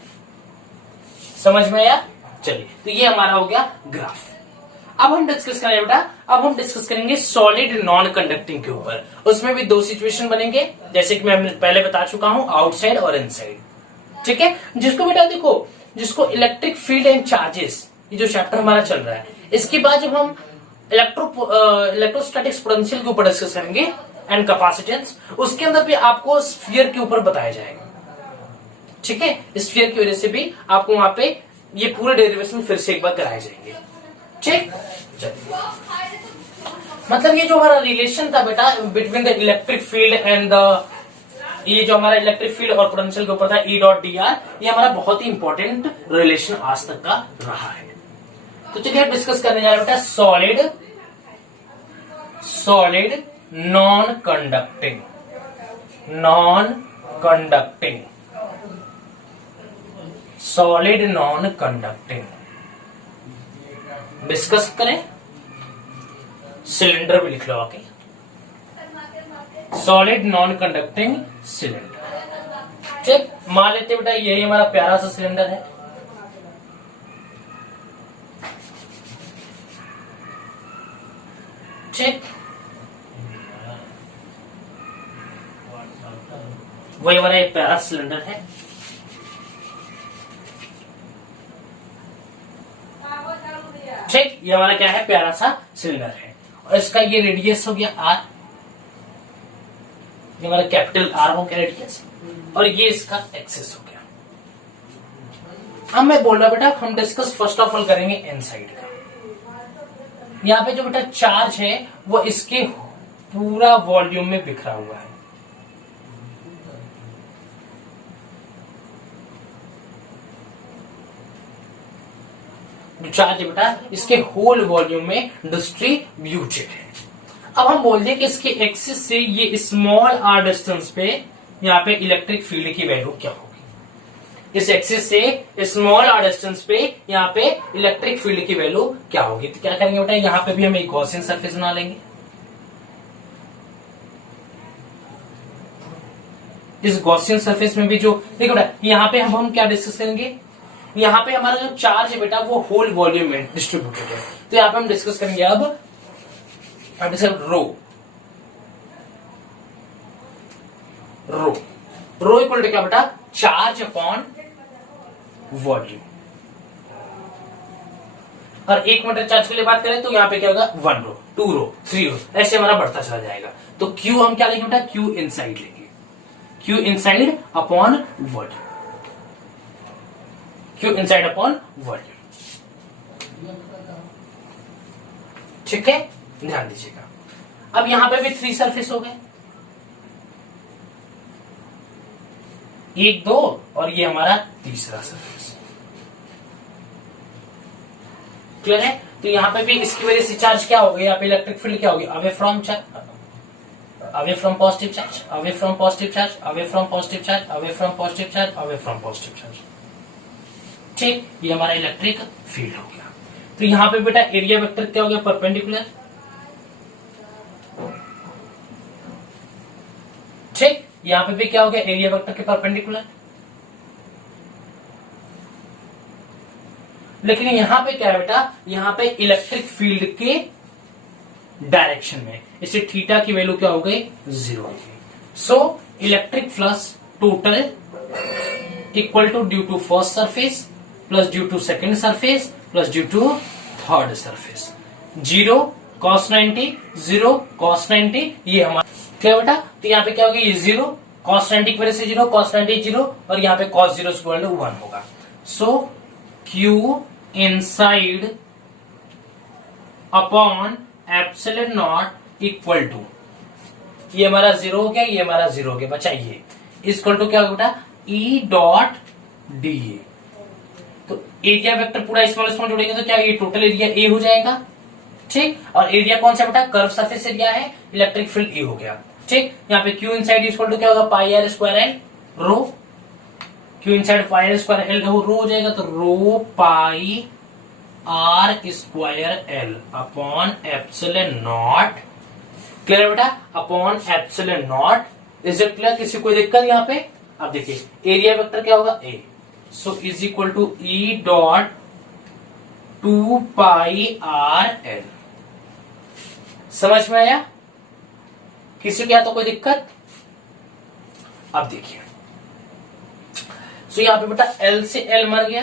समझ में आया। चलिए तो ये हमारा हो गया ग्राफ। अब हम डिस्कस करेंगे बेटा, अब हम डिस्कस करेंगे सॉलिड नॉन कंडक्टिंग के ऊपर। उसमें भी दो सिचुएशन बनेंगे, जैसे कि मैं पहले बता चुका हूं, आउटसाइड और इनसाइड। ठीक है, जिसको बेटा देखो, जिसको इलेक्ट्रिक फील्ड एंड चार्जेस, ये जो चैप्टर हमारा चल रहा है, इसके बाद जब हम इलेक्ट्रोस्टैटिक्स पोटेंशियल के ऊपर डिस्कस करेंगे एंड कैपेसिटेंस, उसके अंदर भी आपको स्फीयर के ऊपर बताया जाएगा। ठीक है, स्फीयर की वजह से भी आपको वहां पे ये पूरे डेरिवेशन फिर से एक बार कराए जाएंगे। ठीक, चलिए, मतलब ये जो हमारा रिलेशन था बेटा between the electric field and the, ये जो हमारा इलेक्ट्रिक फील्ड और पोटेंशियल के ऊपर था E डॉट डी आर, ये हमारा बहुत ही इंपॉर्टेंट रिलेशन आज तक का रहा है। तो चलिए डिस्कस करने जा रहे हैं बेटा solid non conducting solid non conducting discuss करें। सिलेंडर भी लिख लो आके, सॉलिड नॉन कंडक्टिंग सिलेंडर। ठीक, मान लेते बेटा यही हमारा प्यारा सा सिलेंडर है। ठीक, वही हमारा एक प्यारा सिलेंडर है। ठीक, ये हमारा क्या है, प्यारा सा सिलेंडर है और इसका ये रेडियस हो गया R, ये हमारा कैपिटल R हो गया रेडियस, और ये इसका एक्सेस हो गया। अब मैं बोल रहा बेटा हम डिस्कस फर्स्ट ऑफ ऑल करेंगे एन साइड का। यहाँ पे जो बेटा चार्ज है वो इसके पूरा वॉल्यूम में बिखरा हुआ है। जो चार्ज है बेटा इसके होल वॉल्यूम में डिस्ट्रीब्यूटेड है। अब हम बोल दें कि इसके एक्सिस से ये स्मॉल r डिस्टेंस पे यहाँ पे इलेक्ट्रिक फील्ड की वैल्यू क्या होगी। इस एक्सिस से स्मॉल r डिस्टेंस पे यहाँ पे इलेक्ट्रिक फील्ड की वैल्यू क्या होगी। तो क्या करेंगे बेटा, यहाँ पे भी हम एक गॉसियन सरफेस बना लेंगे। इस गॉसियन सरफेस में भी जो देखो बेटा यहाँ पे हम क्या डिस्कस करेंगे, यहाँ पे हमारा जो चार्ज है बेटा वो होल वॉल्यूम में डिस्ट्रीब्यूटेड है। तो यहाँ पे हम डिस्कस करेंगे अब रो इक्वल टू क्या बेटा, चार्ज अपॉन वॉल्यूम। और 1 मीटर चार्ज के लिए बात करें तो यहाँ पे क्या होगा, 1 रो, 2 रो, 3 रो, ऐसे हमारा बढ़ता चला जाएगा। तो Q हम क्या लेंगे बेटा, Q इनसाइड लेंगे, Q inside upon volume, Q inside upon volume. ठीक है, ध्यान दीजिएगा। अब यहां पे भी 3 सरफेस हो गए, 1 2 और ये हमारा तीसरा सरफेस। क्लियर है। तो यहां पे भी इसकी वजह से चार्ज क्या हो गया, यहाँ पे इलेक्ट्रिक फील्ड क्या होगी, away from charge, away from positive charge, away from positive charge, away from positive charge, away from positive charge, away from positive charge. ठीक, ये हमारा इलेक्ट्रिक फील्ड हो गया। तो यहां पे बेटा एरिया वेक्टर क्या हो गया, परपेंडिकुलर। ठीक, यहां पे भी क्या हो गया, एरिया वेक्टर के परपेंडिकुलर। लेकिन यहां पे क्या है बेटा, यहां पे इलेक्ट्रिक फील्ड के डायरेक्शन में, इससे थीटा की वैल्यू क्या हो गई, 0 हो गई। So electric flux total equal to due to first surface plus due to second surface plus due to third surface. 0 cos 90, 0 cos 90, ये हमारा क्या बेटा। तो यहाँ पे क्या होगा, ये 0 cos 90 की वजह से 0, cos 90 0, और यहाँ पे cos 0 स्क्वायर 1 होगा। So Q inside upon epsilon not equal to, ये हमारा 0 हो गया, ये हमारा 0 हो गया, बचाइए इक्वल टू क्या होगा बेटा, E डॉट डी ए। तो एरिया वेक्टर पूरा स्मॉल स्मॉल जोड़ेंगे तो क्या ये टोटल एरिया ए हो जाएगा। ठीक, और एरिया कौन सा बेटा, कर्व सरफेस एरिया है, इलेक्ट्रिक फील्ड ए हो गया। ठीक, यहाँ पे Q इनसाइड इक्वल टू क्या होगा, pi R square L rho, Q inside pi R square L rho हो जाएगा, तो rho pi R square L upon epsilon not. Clear बेटा, upon epsilon not. Is it clear, किसी कोई दिक्कत यहाँ पे। अब देखिए एरिया वेक्टर क्या होगा, A, so is equal to E dot 2 pi are L. समझ में आया, किसी क्या तो कोई दिक्कत। अब देखिए, सो यहां पे बेटा एल से एल मर गया,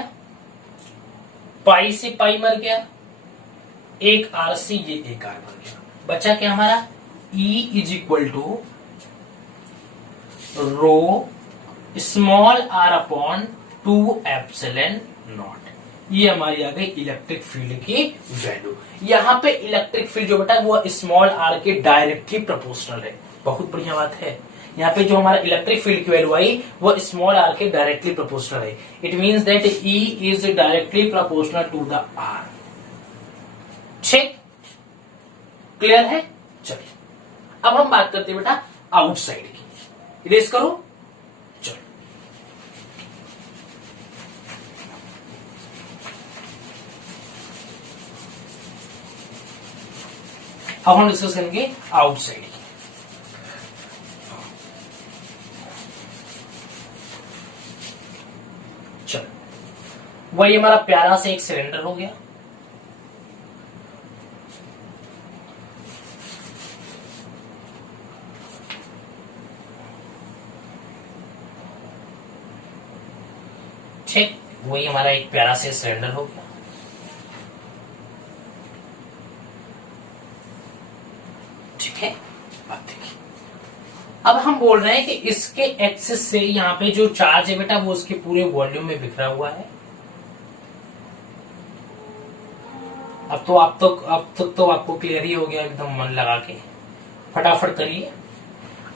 पाई से पाई मर गया, एक आर से ये एक आर मर गया, बचा क्या हमारा, E is equal to rho small r upon 2 epsilon naught. ये हमारी आ गई इलेक्ट्रिक फील्ड की वैल्यू। यहाँ पे इलेक्ट्रिक फील्ड जो बेटा वो स्मॉल आर के डायरेक्टली प्रोपोर्शनल है। बहुत बढ़िया बात है। यहाँ पे जो हमारा इलेक्ट्रिक फील्ड की वैल्यू आई वो स्मॉल आर के डायरेक्टली प्रोपोर्शनल है। It means that E is directly proportional to the r. ठीक, क्लियर है। चलिए अब हम बात करते हैं बेटा आउटसाइड की। इरेज करो। चलो अब हम डिस्कस करेंगे आउटसाइड की। चलो वही हमारा प्यारा से एक सिलेंडर हो गया। ठीक, वही हमारा एक प्यारा से सिलेंडर हो गया। ठीक है, अब देखिए, अब हम बोल रहे हैं कि इसके एक्सिस से यहाँ पे जो चार्ज है बेटा वो उसके पूरे वॉल्यूम में बिखरा हुआ है। अब तो आपको क्लियर ही हो गया, एकदम मन लगा के फटाफट करिए।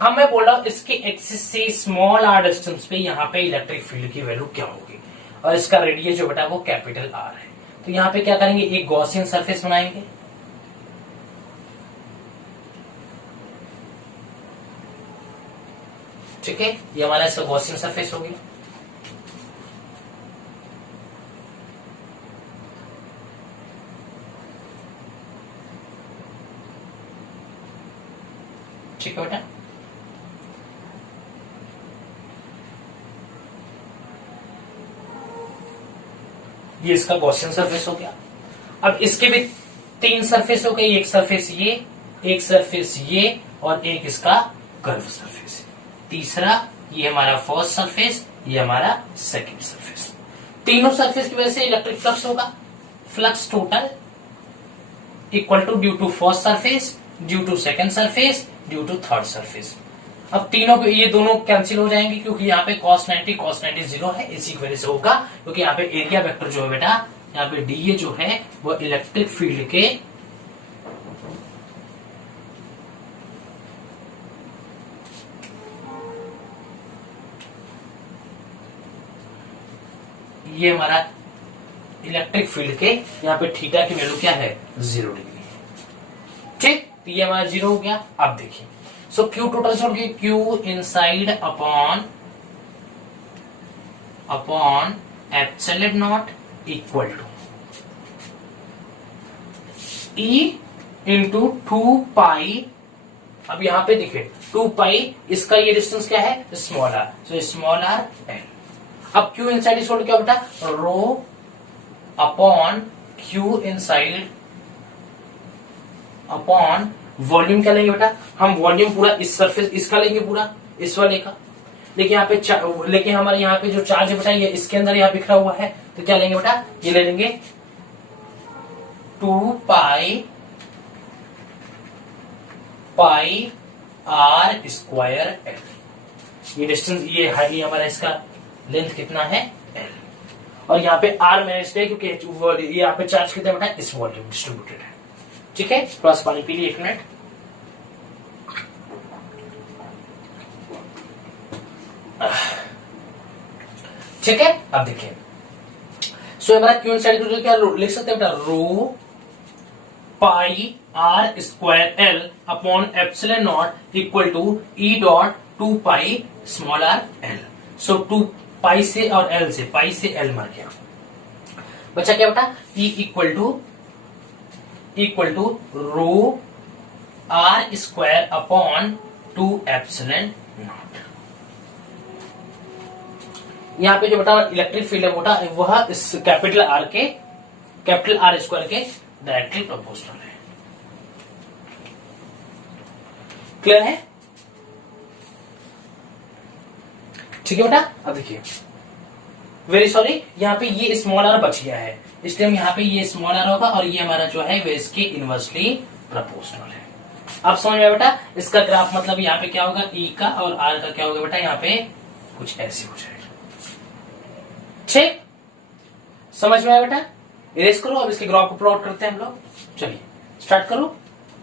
अब मैं बोल रहा हूं इसके एक्सिस से स्मॉल आर डिस्टेंस पे यहाँ पे इलेक्ट्रिक फील्ड की वैल्यू क्या होगी, और इसका रेडियस जो बेटा वो कैपिटल आर है। तो यहाँ पे क्या करेंगे, एक गॉसियन सरफेस बनाएंगे। ठीक है, ये हमारा इसका गॉसियन सरफेस हो गया। ठीक है बेटा, ये इसका गॉसियन सरफेस हो गया। अब इसके भी 3 सरफेस हो गए, एक सरफेस ये, एक सरफेस ये, और एक इसका कर्व सरफेस। तीसरा ये हमारा फर्स्ट सरफेस, ये हमारा सेकंड सरफेस। तीनों सरफेस की वजह से इलेक्ट्रिक फ्लक्स होगा। Flux total equal to due to first surface, due to second surface, due to third surface. अब तीनों को ये दोनों कैंसिल हो जाएंगे क्योंकि यहाँ पे cos 90 0 है, इसी की वजह से होगा। क्योंकि यहाँ पे एरिया वेक्टर जो है बेटा, यहाँ पे डी जो है वो इलेक्ट्रिक फील्ड के ये हमारा इलेक्ट्रिक फील्ड के यहाँ पे थीटा की वैल्यू क्या है, 0 डिग्री। ठीक, तो ये हमारा 0 हो गया। अब देखिए, सो क्यू टोटल छोड़ के Q inside upon epsilon not equal to E into 2 pi. अब यहाँ पे देखिए 2 पाई, इसका ये डिस्टेंस क्या है, small r, so small are L. अब क्यू इनसाइड इज क्या बेटा, rho upon Q inside upon volume क्या लेंगे बेटा, हम वॉल्यूम पूरा इस सरफेस इसका लेंगे, पूरा इस वाले का। लेकिन यहाँ पे लेकिन हमारे यहाँ पे जो चार्ज है बेटा ये इसके अंदर यहाँ बिखरा हुआ है, तो क्या लेंगे बेटा, ये ले लेंगे 2 पाई आर स्क्वायर एल। ये डिस्टेंस ये हमारा इसका लेंथ कितना है, एल। और यहाँ पे आर मैंने इसलिए क्योंकि यहाँ पे चार्ज कितना बेटा, इस वॉल्यूम डिस्ट्रीब्यूटेड है। ठीक है, थोड़ा सा पानी पी लिए, 1 मिनट। ठीक है, अब देखिए, सो हमारा क्यू इनसाइड को क्या लिख सकते हैं बेटा, rho pi R square L upon epsilon not equal to E dot 2 pi small are L. So 2 pi से और एल से, पाई से एल मर गया, बचा क्या बेटा, E equal to rho r square upon 2 epsilon naught. यहाँ पे जो बेटा इलेक्ट्रिक फील्ड है बेटा वह इस कैपिटल आर स्क्वायर के डायरेक्टली प्रोपोर्शनल है। क्लियर है? ठीक है बेटा, अब देखिए, वेरी सॉरी, यहाँ पे ये स्मॉल आर बच गया है, इसलिए हम यहाँ पे ये स्मॉल आर होगा और ये हमारा जो है वो इसके इनवर्सली प्रोपोर्शनल है। अब समझ में बेटा, इसका ग्राफ मतलब यहाँ पे क्या होगा, ई का और आर का क्या होगा बेटा, यहाँ पे कुछ ऐसे हो जाएगा। ठीक, समझ में आया बेटा? इरेज करो, अब इसके ग्राफ को प्लॉट करते हैं हम लोग। चलिए स्टार्ट करो,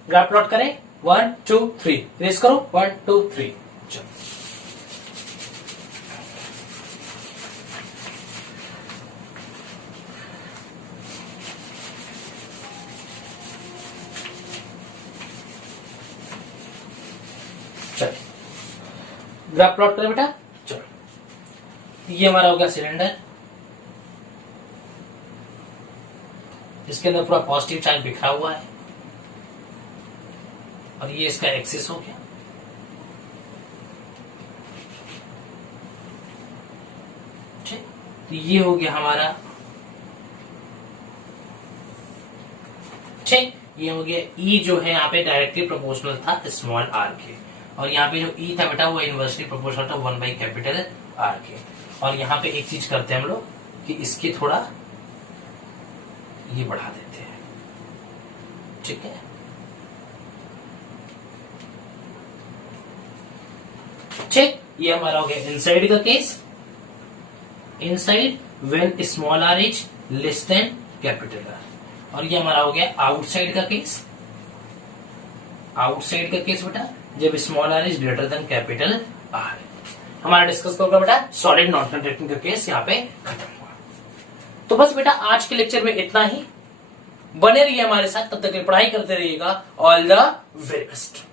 ग्राफ प्लॉट करें। 1 2 3, इरेज करो। 1 2 3, चलो। चलिए ग्राफ प्लॉट करें बेटा। चलो, ये हमारा हो गया सिलेंडर, इसके अंदर पूरा पॉजिटिव चार्ज बिखरा हुआ है और ये इसका एक्सिस हो गया। ठीक, तो ये हो गया हमारा, ठीक, ये हो गया ई जो है यहाँ पे डायरेक्टली प्रोपोर्शनल था स्मॉल आर के, और यहाँ पे जो ई था बेटा वो इनवर्सली प्रोपोर्शनल था 1 बाई कैपिटल आर के। और यहाँ पे एक चीज करते हैं हम लोग कि इसके थोड़ा ये बढ़ा देते हैं। ठीक है, ठीक, ये हमारा हो गया इनसाइड का case. Inside when small r is less than capital R. और ये हमारा हो गया आउटसाइड का केस। आउटसाइड का केस बेटा जब small r is greater than capital R. हमारा डिस्कस होगा बेटा सॉलिड नॉन कंडक्टिंग का केस यहाँ पे खत्म हुआ। तो बस बेटा आज के लेक्चर में इतना ही। बने रहिए हमारे साथ, तब तक के लिए पढ़ाई करते रहिएगा। All the very best.